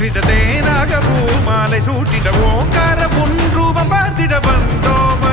போற்றிட தேனாக பூ மாலை சூட்டிட ஓங்கார பொன் ரூபம் பார்த்திட வந்தோம்